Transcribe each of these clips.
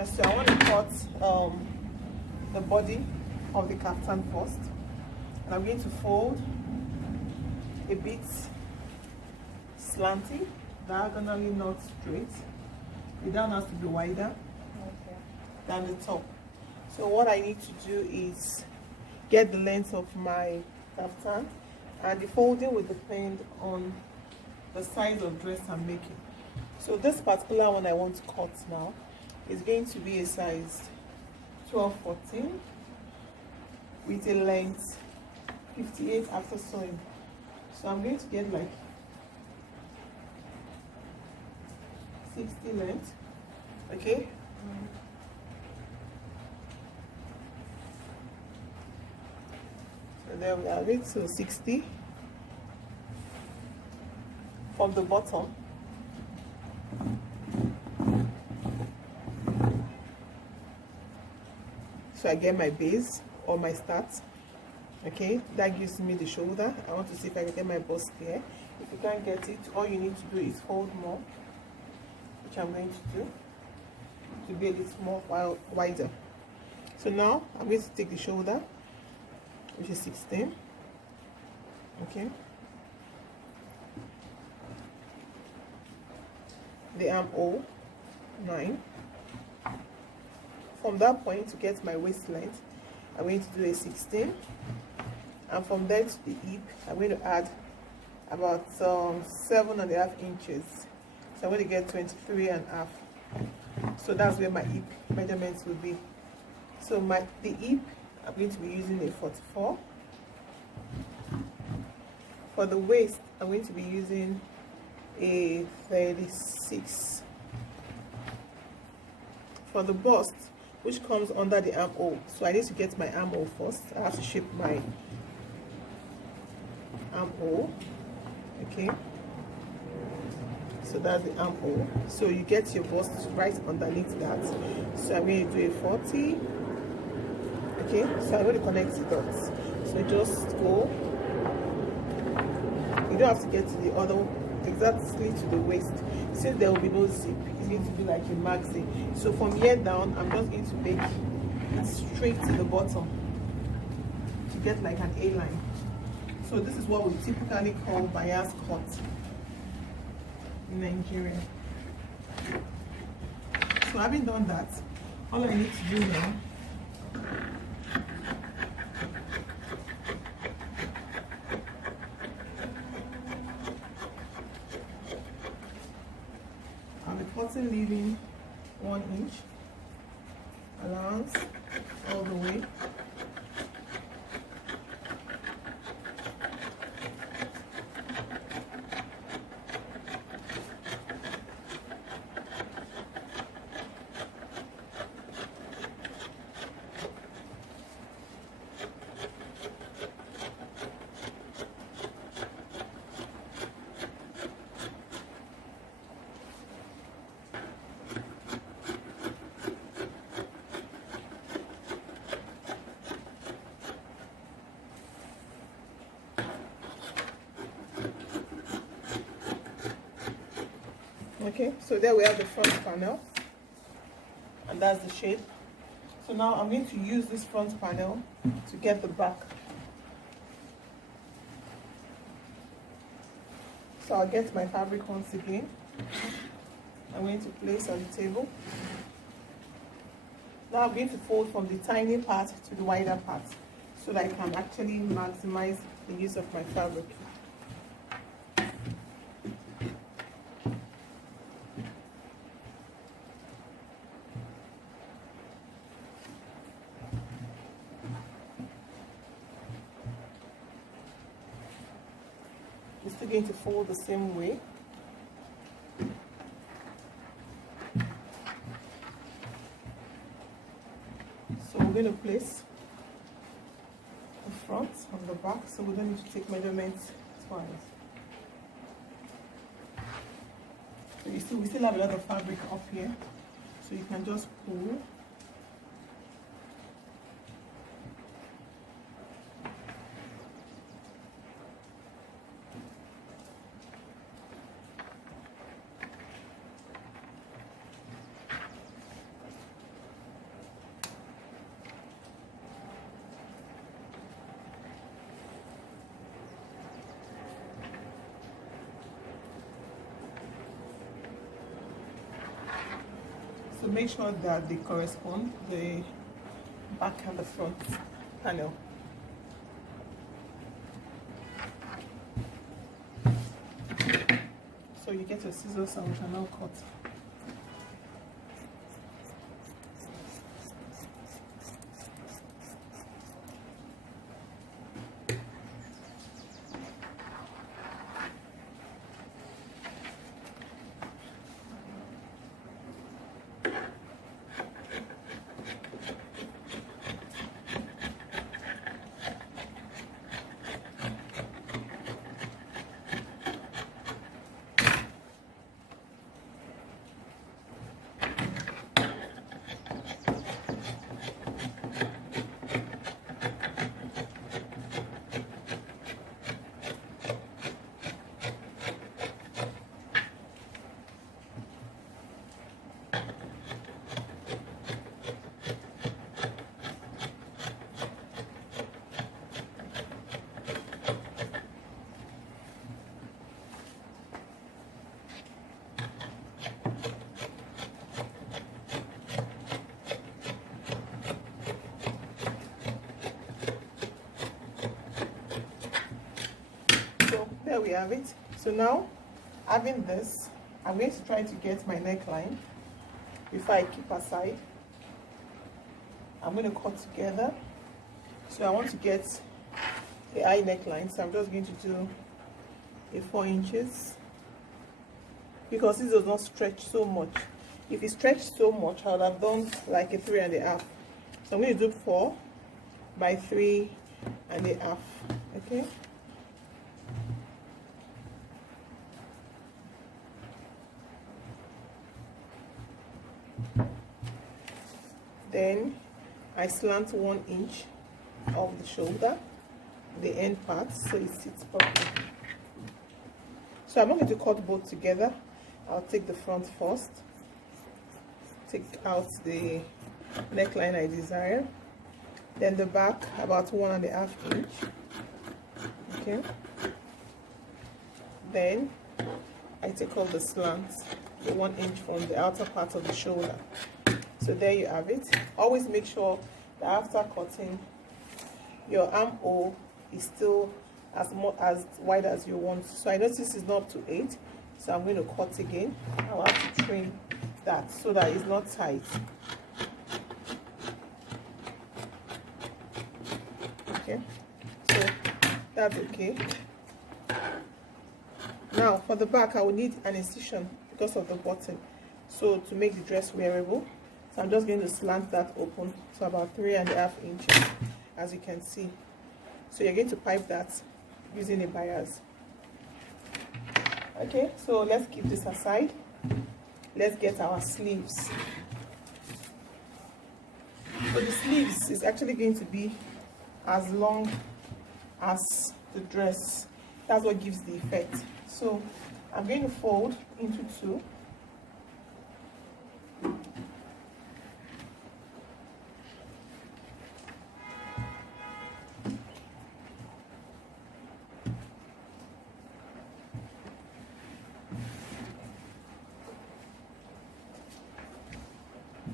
Yeah, so I want to cut the body of the kaftan first, and I'm going to fold a bit slanty, diagonally, not straight. The down has to be wider than the top. So what I need to do is get the length of my kaftan, and the folding will depend on the size of dress I'm making. So this particular one I want to cut now is going to be a size 12-14 with a length 58 after sewing. So I'm going to get like 60 length, okay? So there we have it, so 60 from the bottom. So I get my base or my start, okay? That gives me the shoulder. I want to see if I can get my bust here. If you can't get it, all you need to do is fold more, which I'm going to do to be a little more wider. So now I'm going to take the shoulder, which is 16, okay? The armhole, 9. From that point to get my waist length, I'm going to do a 16, and from there to the hip, I'm going to add about 7.5 inches. So I'm going to get 23.5. So that's where my hip measurements will be. So the hip, I'm going to be using a 44. For the waist, I'm going to be using a 36. For the bust, which comes under the armhole, so I need to get my armhole first. I have to shape my armhole, okay? So that's the armhole. So you get your bust right underneath that. So I'm going to do a 40, okay? So I'm going to connect the dots. So just go. You don't have to get to the other exactly to the waist, since there will be no zip. It's going to be like a maxi. So from here down, I'm just going to make it straight to the bottom to get like an A line. So this is what we typically call bias cut in Nigeria. So having done that, all I need to do now cutting, leaving 1 inch allowance all the way. Okay, so there we have the front panel, and that's the shape. So now I'm going to use this front panel to get the back. So I'll get my fabric once again. I'm going to place on the table. Now I'm going to fold from the tiny part to the wider part so that I can actually maximize the use of my fabric. We're still going to fold the same way. So we're going to place the front on the back, so we don't need to take measurements twice. So we still have a lot of fabric up here, so you can just pull. So make sure that they correspond, the back and the front panel. So you get your scissors and we can now cut. There we have it. So now, having this, I'm going to try to get my neckline before I keep aside. I'm going to cut together. So I want to get the eye neckline, so I'm just going to do a 4 inches because this does not stretch so much. If it stretched so much, I would have done like a 3.5. So I'm going to do 4 by 3.5. Okay. Then I slant 1 inch of the shoulder, the end part, so it sits properly. So I'm not going to cut both together. I'll take the front first, take out the neckline I desire, then the back about 1.5 inch. Okay. Then I take off the slant, the 1 inch from the outer part of the shoulder. So there you have it. Always make sure that after cutting, your armhole is still as wide as you want. So I notice it's not up to 8, so I'm going to cut again. I'll have to trim that so that it's not tight. Okay, so that's okay. Now for the back, I will need an incision because of the button, so to make the dress wearable. So I'm just going to slant that open to about 3.5 inches, as you can see. So you're going to pipe that using a bias. Okay, so let's keep this aside. Let's get our sleeves. So the sleeves is actually going to be as long as the dress. That's what gives the effect. So I'm going to fold into 2.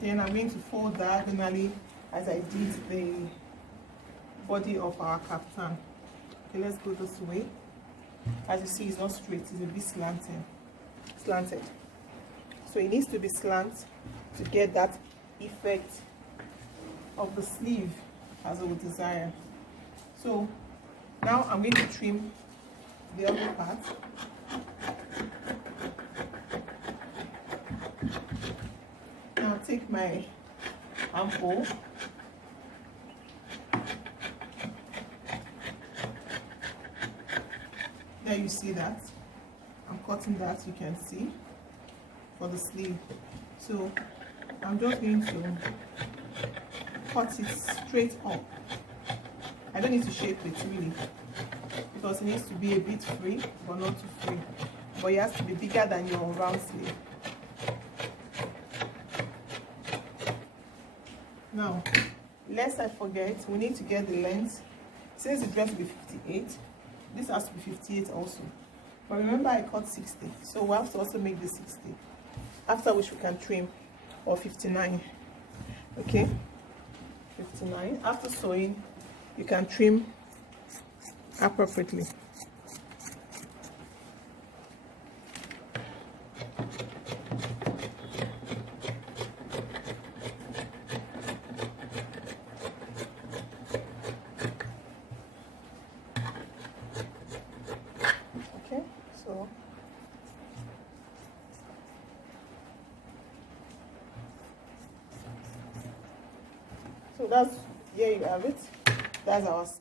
Then I'm going to fold diagonally as I did the body of our kaftan. Okay, let's go this way. As you see, it's not straight, it's a bit slanted. So it needs to be slant to get that effect of the sleeve as we desire. So now I'm going to trim the other part. Now take my armhole, there you see that I'm cutting that, you can see, for the sleeve. So I'm just going to cut it straight up. I don't need to shape it really because it needs to be a bit free but not too free, but it has to be bigger than your round sleeve. Now, lest I forget, we need to get the length. Since the dress will be 58, this has to be 58 also. But remember, I cut 60, so we have to also make the 60. After which we can trim. or 59. Okay, 59. After sewing, you can trim appropriately. Okay, so that's, here you have it. That's our sleeve.